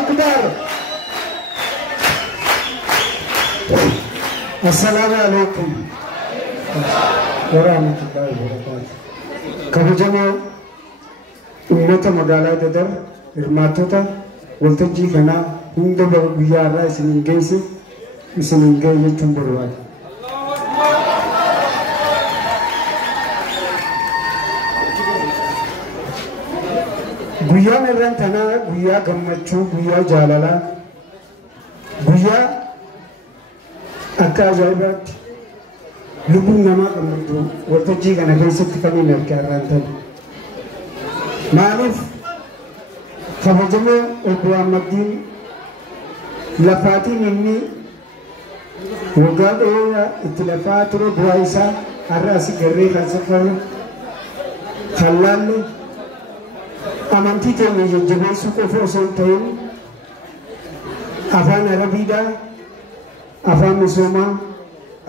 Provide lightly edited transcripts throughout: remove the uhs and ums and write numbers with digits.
أكبر. السلام عليكم ورحمة الله وبركاته. كبجنا أمة مدالة تدر إرماتوتا والتجي كنا هند بيارا سنينجيسي سنينجي يجمبروات. Guyyaa irraan tanaa guyyaa gammachuu guyyaa jaalalaa guyyaa akka ajaa'ibaatti lubbuun namaa gammachuu waltajjii kana keessatti kan hin argaa irraan ta'e maaliif kabajamoo obbo Ahmadiin lafaatiin inni waggaa dheeraa itti lafaa ture bu'aa isaa har'a asii garree kan safaru kan laalle amantii keenya jajjabeessuu qofa osoo hin ta'in afaan arabiidhaa afaan misoomaa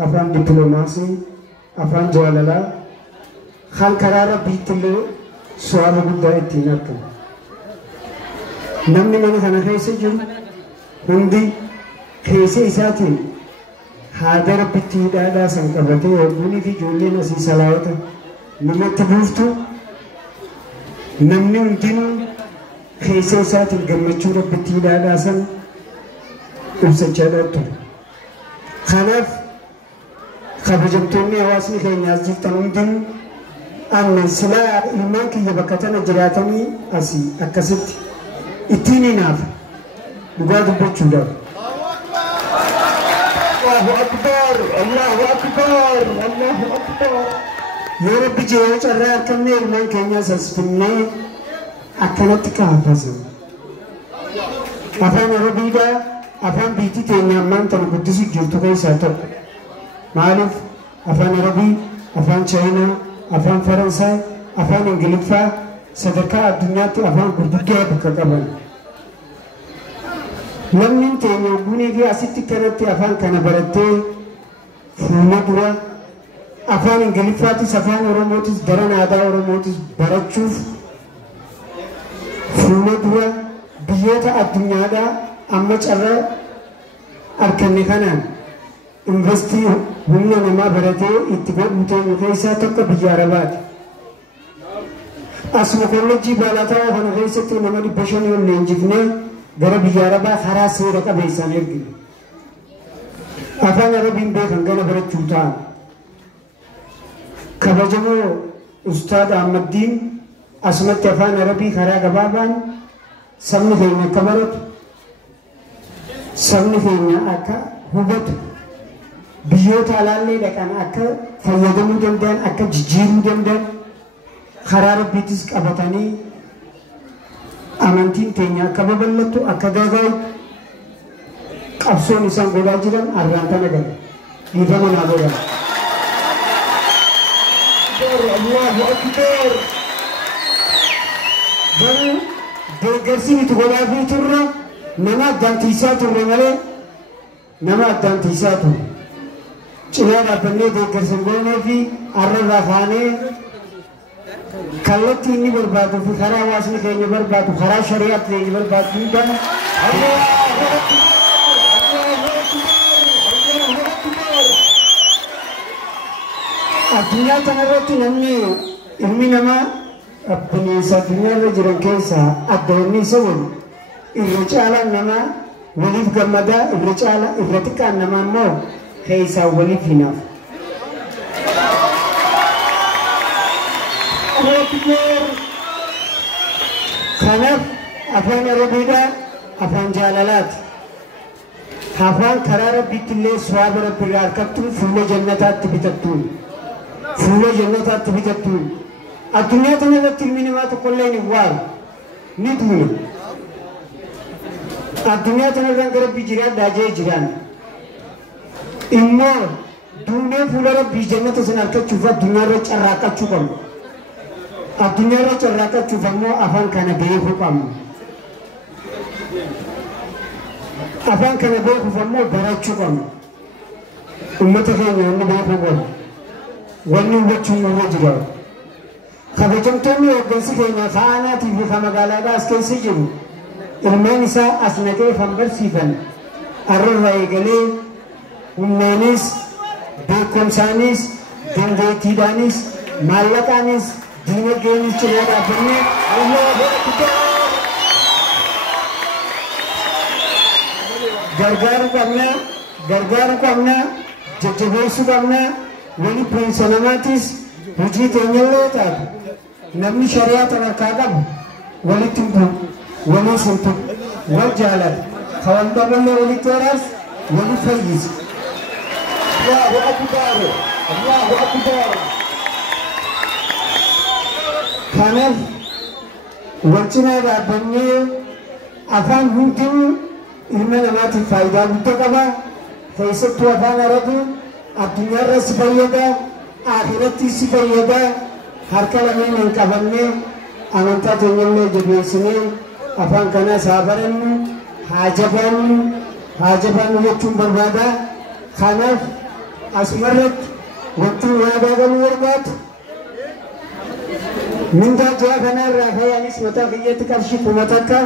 afaan dippiloomaasii afaan jaalalaa kan karaa rabbiittillee so'aaba guddaa ittiin argamu namni mana kana keessa jiru hundi keessa isaatiin haada rabbitti hidhaadhaa san qabatee horbuunii fi ijoolleen asii salaawata namatti buuftu namni hundinuu keessa isaatiin gammachuu rabbitti hidhaadhaa san ibsachaadhaa ture. Kanaaf kabajamtoonni hawaasni keenyaas jirtan hundinuu amma silaa ilmaan kiyya bakka tana jiraatanii asii akkasitti ittiin hinaaf dhugaa dubbachuudhaaf. Allahu Akbar, Allahu Akbar, Allahu Akbar. يا رب جاء جرّا كمية من كينيا سسفني أكنت كافزم أفهم ربيدا أفهم بيتي كينيا من تنقدسي جلتو كي ساتو معلوف أفهم ربي أفهم چاينا أفهم فرنسا أفهم إنجليزا صدقاء الدنيا تي أفهم كردوكي بكتابن لمن كينيا بني في أسيتي كانت أفهم كان برتة فونا برا afaan ingiliffaattis afaan oromootis daran aadaa oromootis barachuuf fuula dura biyyoota addunyaadhaa amma carraa arganne kanaan investii humna namaa baratee itti godhu ta'uu keessaa tokko biyya Arabaati. Asuma kolleejjii baalataa kana keessatti nama 500 ol leenjifnee gara biyya Arabaa karaa seera qabeessaan ergine. Afaan Arabiin beekan gana barachuu ta'an. kabajamoo Ustaad Ahmadiin asumatti afaan Arabii karaa gabaabaan sabni keenya akka baratu sabni keenya akka hubatu biyyoota alaallee dhaqan akka fayyadamuu danda'an akka jijjiiruu danda'an karaa Rabbiittis qabatanii amantiin keenya akka babal'attu akka gaaga'u qabsoon isaan godhaa jiran arraan tana gala dhiifama naa godhan. الله أكبر. برو دعسي تقولها في ترى نما دانتيسات الرملة نما دانتيسات. چلا ربنا دعسي بولنا في أربعة خانة كلت إني برباد في خرا واسمه كيني برباد خرا شريعة كيني برباد كيني الله أكبر. Adunya tanarratti namni ilmi namaa bineensa addunyaarra jiran keessaa addoonni isa wali irra caalaan namaa waliif gammadaa irra xiqqaan namaa immoo keessaa waliif hinaaf. Kanaaf afaan Arabiidhaa afaan jaalalaati. Afaan karaa Rabbiitti illee suwaaba Rabbiirraa harkattuun fuula jannataatti bitattuun. fuula jannataatti bitattuun addunyaa tanarratti ilmi namaa tokkollee hin waaru ni duuna addunyaa tanarraan gara Rabbii jiraadhaa jee jiraan immoo duunee fuula Rabbii jannata sana harkachuuf addunyaarra carraaqachuu qabnu addunyaarra carraaqachuuf ammoo afaan kana beekuu qabnu afaan kana beekuuf ammoo barachuu qabnu ummata keenya inni beekuu qabnu wanni hubachuun nurra jira. Kabajamtoonni hooggansi keenya fa'aanaatii fi kan magaalaadhaa as keessa jiru ilmaan isaa as naqee kan barsiifan arrarraa eegalee humnaanis beekumsaanis dandeettiidhaanis maallaqaanis diinagdeenis cinaa dhaabbannee gargaaruu qabna jajjabeessuu qabna wali piriinsa namaatis hojii keenyallee taatu namni shari'aa tararkaa qabu walitti hin bu'u walii simtu wal jaalatu kawal dhaballee walitti horaas wali fayyisa. Allahu akbar, Allahu akbar. Kanaaf wal cinaa dhaabbannee afaan hundinuu ilma namaatiif faayidaa guddaa qaba. Keessattuu afaan Arabii addunyaarra si fayyada, akhiratti si fayyada. Harka lameen hin qabannee amantaa keenyallee jabeessinee afaan kanaas haa barannu, haa jabaannu jechuun barbaada. Kanaaf asumarratti wanti waadaa galuu barbaadu mindaa ji'a kanarraa fayyaanis mataa kiyyatti qarshii kuma takka.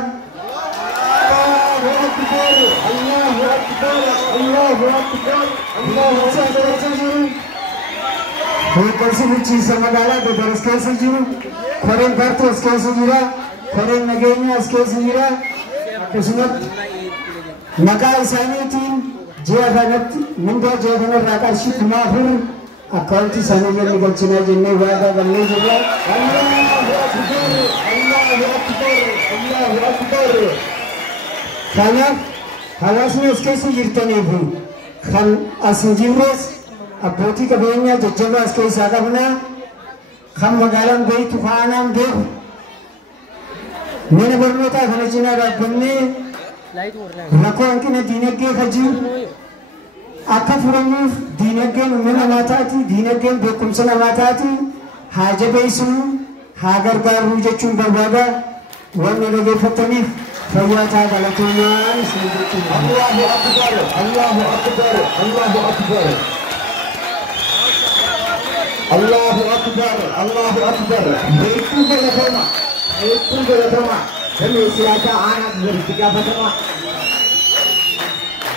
Allahu akbar, Allahu akbar, Allahu akbar, Allahu akbar. Hooggansi bulchiinsa magaalaa Godaras keessa jiru, koreen paartii as keessa jira, koreen nageenyaa as keessa jira. Akkasumatti maqaa isaaniitiin ji'a kanatti mindaa ji'a kanarraa qarshii kuma afur akkaawuntii isaanii jenne galchinaa jennee waadaa gallee jirra. Allahu akbar, Allahu akbar, Allahu akbar. Kanaaf hawaasni as keessa jirtaniif kan as hin jirres abbootii qabeenyaa jajjabaa as keessaa qabna. Kan magaalaan beektu kaanaan beeku mana barnootaa kana cinaa dhaabbannee rakkoo hanqina diinagdee kan jiru akka furamuuf diinagdeen humna namaa taati, diinagdeen beekumsa namaa taati. Haa jabeessinu, haa gargaarru jechuun barbaada. Waan nu dhageeffataniif fayyaa taa galatoomaa isin jechuudha. Allahu akbar, Allahu akbar, Allahu akbar. Allahu akbar, Allahu akbar. Hedduu galatoomaa, hedduu galatoomaa. Damee siyaasaa aanaa walitti gaafatama.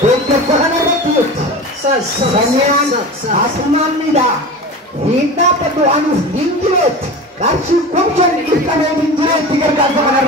Deeggarsa kanarratti sanyaan asumaan miidhaa hin dhaabbatu anuuf hin jireetti qarshii kumshan ibsamee hin jireetti gargaarsa kanarratti.